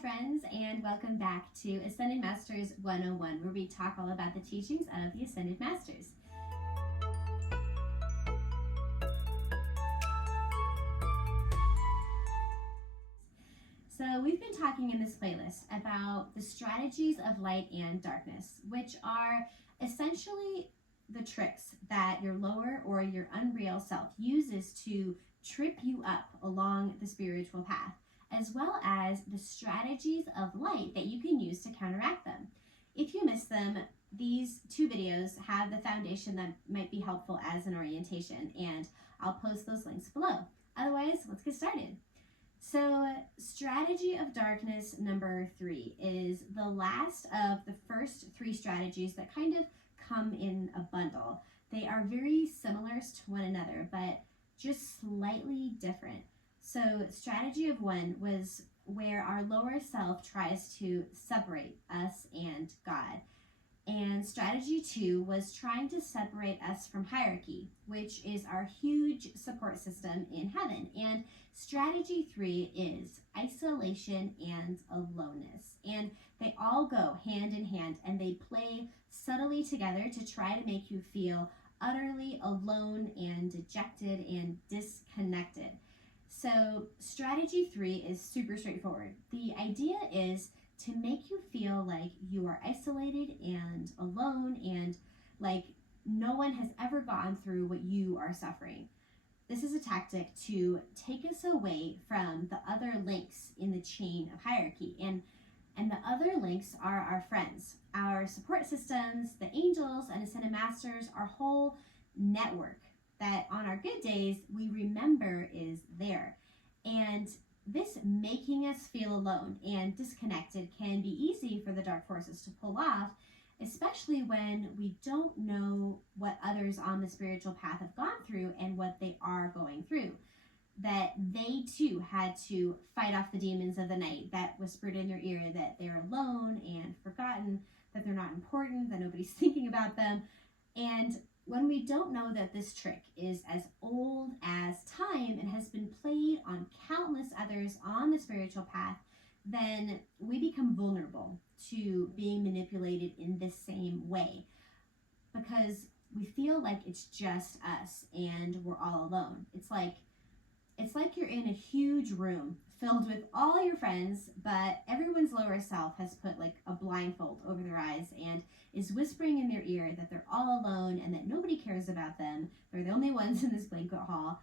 friends, and welcome back to Ascended Masters 101, where we talk all about the teachings of the Ascended Masters. So we've been talking in this playlist about the strategies of light and darkness, which are essentially the tricks that your lower or your unreal self uses to trip you up along the spiritual path, as well as the strategies of light that you can use to counteract them. If you missed them, these two videos have the foundation that might be helpful as an orientation, and I'll post those links below. Otherwise, let's get started. So, strategy of darkness number 3 is the last of the first 3 strategies that kind of come in a bundle. They are very similar to one another, but just slightly different. So, strategy of 1 was where our lower self tries to separate us and God. And strategy 2 was trying to separate us from hierarchy, which is our huge support system in heaven. And strategy 3 is isolation and aloneness. And they all go hand in hand, and they play subtly together to try to make you feel utterly alone and dejected and disconnected. So strategy 3 is super straightforward. The idea is to make you feel like you are isolated and alone and like no one has ever gone through what you are suffering. This is a tactic to take us away from the other links in the chain of hierarchy. And the other links are our friends, our support systems, the angels and ascended masters, our whole network that on our good days we remember is there. And this making us feel alone and disconnected can be easy for the dark forces to pull off, especially when we don't know what others on the spiritual path have gone through and what they are going through. That they too had to fight off the demons of the night that whispered in their ear that they're alone and forgotten, that they're not important, that nobody's thinking about them. And when we don't know that this trick is as old as time and has been played on countless others on the spiritual path, then we become vulnerable to being manipulated in this same way because we feel like it's just us and we're all alone. It's like you're in a huge room filled with all your friends, but everyone's lower self has put like a blindfold over their eyes and is whispering in their ear that they're all alone and that nobody cares about them. They're the only ones in this banquet hall.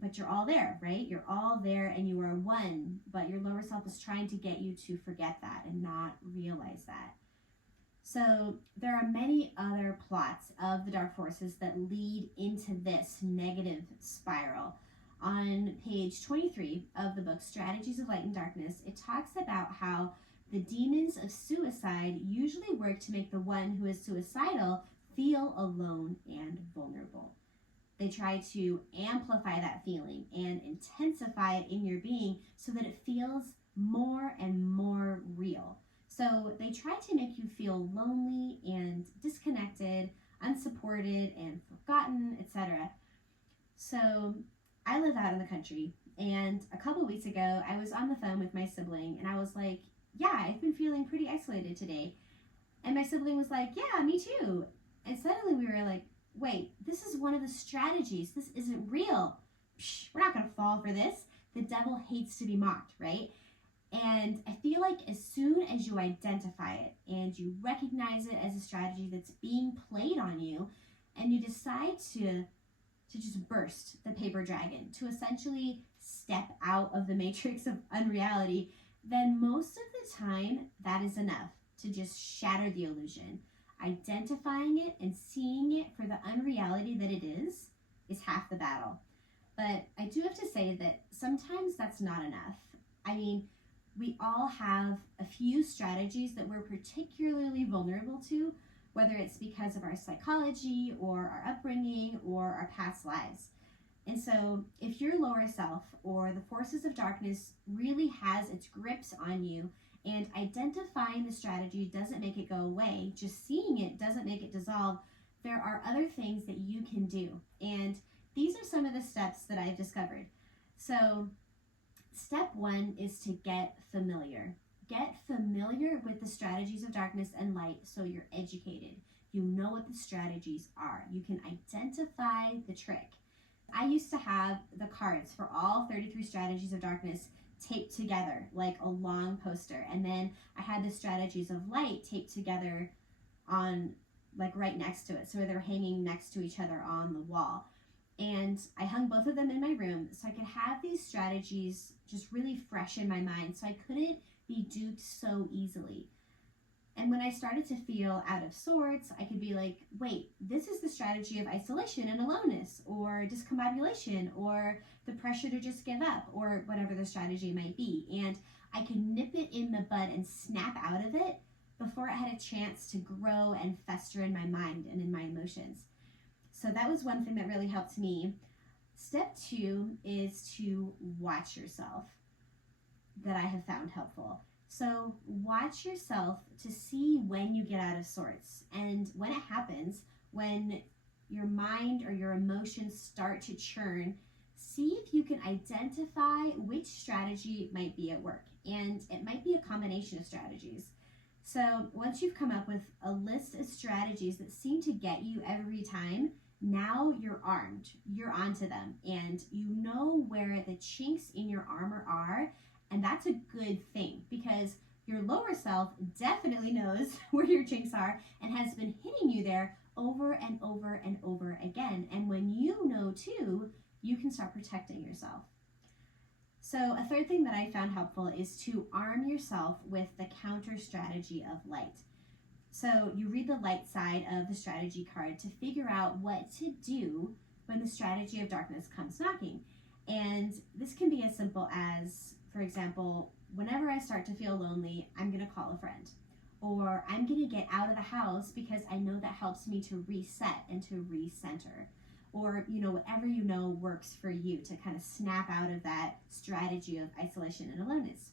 But you're all there, right? You're all there and you are one, but your lower self is trying to get you to forget that and not realize that. So there are many other plots of the dark forces that lead into this negative spiral. On page 23 of the book, Strategies of Light and Darkness, it talks about how the demons of suicide usually work to make the one who is suicidal feel alone and vulnerable. They try to amplify that feeling and intensify it in your being so that it feels more and more real. So they try to make you feel lonely and disconnected, unsupported and forgotten, etc. So I live out in the country, and a couple weeks ago I was on the phone with my sibling and I was like, yeah, I've been feeling pretty isolated today. And my sibling was like, yeah, me too. And suddenly we were like, wait, this is one of the strategies. This isn't real. Psh, we're not going to fall for this. The devil hates to be mocked, right? And I feel like as soon as you identify it and you recognize it as a strategy that's being played on you, and you decide to just burst the paper dragon, to essentially step out of the matrix of unreality, then most of the time that is enough to just shatter the illusion. Identifying it and seeing it for the unreality that it is half the battle. But I do have to say that sometimes that's not enough. I mean, we all have a few strategies that we're particularly vulnerable to, whether it's because of our psychology or our upbringing or our past lives. And so if your lower self or the forces of darkness really has its grips on you, and identifying the strategy doesn't make it go away, just seeing it doesn't make it dissolve, there are other things that you can do. And these are some of the steps that I've discovered. So Step 1 is to get familiar. Get familiar with the strategies of darkness and light so you're educated. You know what the strategies are. You can identify the trick. I used to have the cards for all 33 strategies of darkness taped together like a long poster. And then I had the strategies of light taped together on like right next to it. So they're hanging next to each other on the wall. And I hung both of them in my room so I could have these strategies just really fresh in my mind so I couldn't be duped so easily. And when I started to feel out of sorts, I could be like, wait, this is the strategy of isolation and aloneness, or discombobulation, or the pressure to just give up, or whatever the strategy might be. And I could nip it in the bud and snap out of it before it had a chance to grow and fester in my mind and in my emotions. So that was one thing that really helped me. Step 2 is to watch yourself, that I have found helpful. So watch yourself to see when you get out of sorts. And when it happens, when your mind or your emotions start to churn, see if you can identify which strategy might be at work. And it might be a combination of strategies. So once you've come up with a list of strategies that seem to get you every time, now you're armed, you're onto them, and you know where the chinks in your armor are, and that's a good thing because your lower self definitely knows where your chinks are and has been hitting you there over and over and over again. And when you know too, you can start protecting yourself. So a third thing that I found helpful is to arm yourself with the counter strategy of light. So you read the light side of the strategy card to figure out what to do when the strategy of darkness comes knocking. And this can be as simple as, for example, whenever I start to feel lonely, I'm going to call a friend. Or I'm going to get out of the house because I know that helps me to reset and to recenter. Or, whatever you know works for you to kind of snap out of that strategy of isolation and aloneness.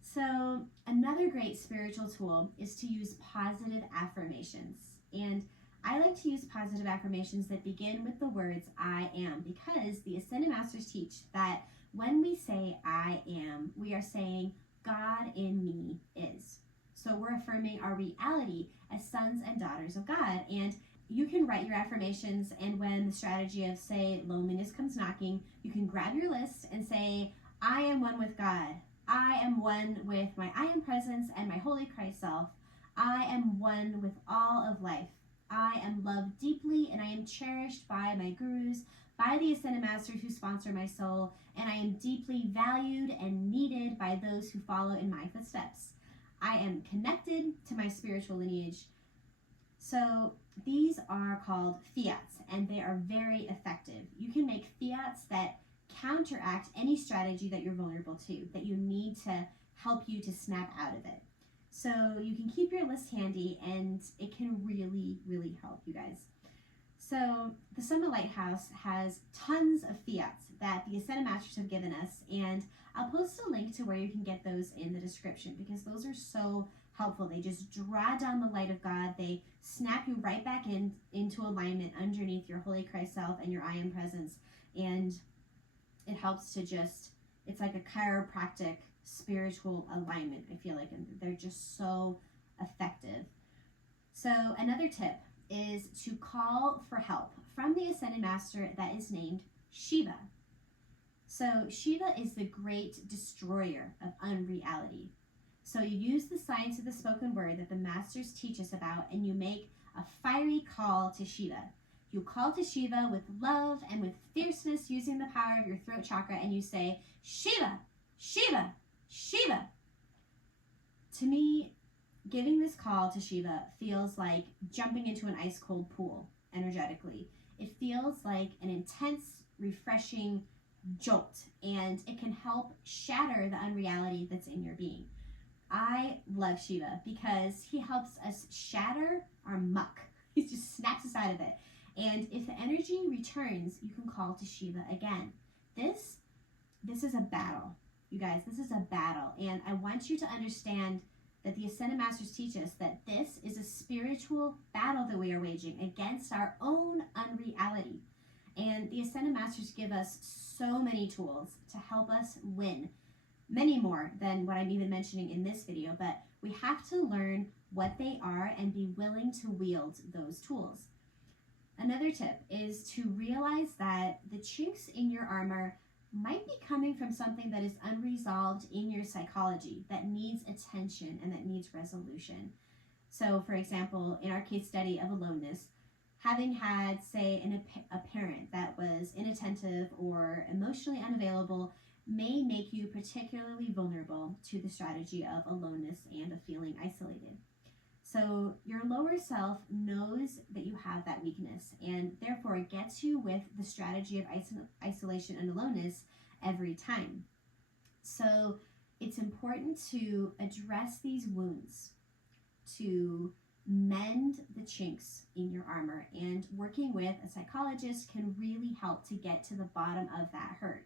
So another great spiritual tool is to use positive affirmations. And I like to use positive affirmations that begin with the words I am, because the Ascended Masters teach that when we say I am, we are saying God in me is. So we're affirming our reality as sons and daughters of God. And you can write your affirmations, and when the strategy of, say, loneliness comes knocking, you can grab your list and say, I am one with God. I am one with my I am presence and my holy Christ self. I am one with all of life. I am loved deeply, and I am cherished by my gurus, by the Ascended Masters who sponsor my soul, and I am deeply valued and needed by those who follow in my footsteps. I am connected to my spiritual lineage. So these are called fiats, and they are very effective. You can make fiats that counteract any strategy that you're vulnerable to, that you need to help you to snap out of it. So you can keep your list handy, and it can really, really help you guys. So the Summit Lighthouse has tons of fiats that the Ascended Masters have given us, and I'll post a link to where you can get those in the description because those are so helpful. They just draw down the light of God. They snap you right back into alignment underneath your Holy Christ self and your I am presence. And it helps to it's like a chiropractic spiritual alignment, I feel like, and they're just so effective. So another tip is to call for help from the Ascended Master that is named Shiva. So Shiva is the great destroyer of unreality. So you use the science of the spoken word that the Masters teach us about, and you make a fiery call to Shiva. You call to Shiva with love and with fierceness using the power of your throat chakra, and you say, Shiva, Shiva, Shiva. To me, giving this call to Shiva feels like jumping into an ice cold pool energetically. It feels like an intense, refreshing jolt, and it can help shatter the unreality that's in your being. I love Shiva because he helps us shatter our muck. He just snaps us out of it. And if the energy returns, you can call to Shiva again. This is a battle, you guys. This is a battle. And I want you to understand that the Ascended Masters teach us that this is a spiritual battle that we are waging against our own unreality. And the Ascended Masters give us so many tools to help us win, many more than what I'm even mentioning in this video, but we have to learn what they are and be willing to wield those tools. Another tip is to realize that the chinks in your armor might be coming from something that is unresolved in your psychology, that needs attention and that needs resolution. So, for example, in our case study of Aloneness, having had, say, a parent that was inattentive or emotionally unavailable may make you particularly vulnerable to the strategy of aloneness and of feeling isolated. So your lower self knows that you have that weakness, and therefore it gets you with the strategy of isolation and aloneness every time. So it's important to address these wounds, to mend the chinks in your armor, and working with a psychologist can really help to get to the bottom of that hurt.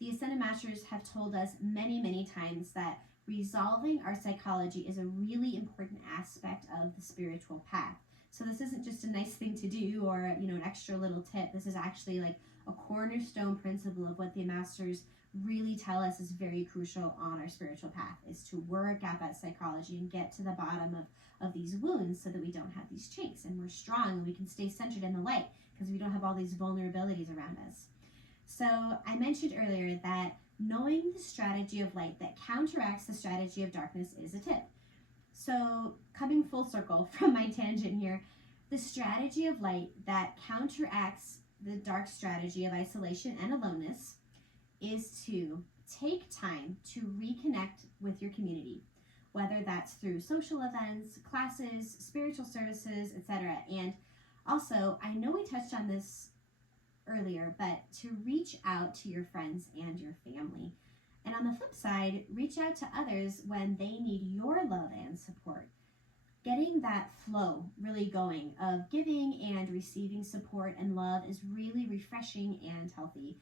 The Ascended Masters have told us many, many times that resolving our psychology is a really important aspect of the spiritual path. So this isn't just a nice thing to do or, an extra little tip. This is actually like a cornerstone principle of what the Masters really tell us is very crucial on our spiritual path, is to work out that psychology and get to the bottom of these wounds so that we don't have these chinks and we're strong and we can stay centered in the light because we don't have all these vulnerabilities around us. So I mentioned earlier that knowing the strategy of light that counteracts the strategy of darkness is a tip. So coming full circle from my tangent here, the strategy of light that counteracts the dark strategy of isolation and aloneness is to take time to reconnect with your community, whether that's through social events, classes, spiritual services, etc. And also, I know we touched on this earlier, but to reach out to your friends and your family. And on the flip side, reach out to others when they need your love and support. Getting that flow really going of giving and receiving support and love is really refreshing and healthy.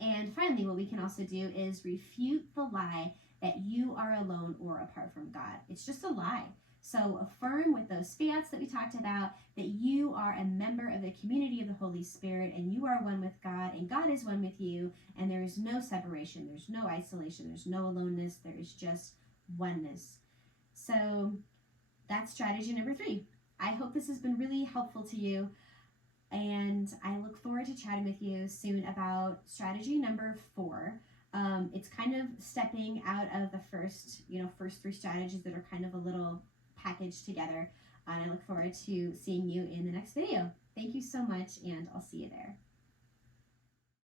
And finally, what we can also do is refute the lie that you are alone or apart from God. It's just a lie. So affirm with those fiats that we talked about that you are a member of the community of the Holy Spirit and you are one with God and God is one with you, and there is no separation, there's no isolation, there's no aloneness, there is just oneness. So that's strategy number 3. I hope this has been really helpful to you, and I look forward to chatting with you soon about strategy number 4. It's kind of stepping out of the first 3 strategies that are kind of a little packaged together, and I look forward to seeing you in the next video. Thank you so much, and I'll see you there.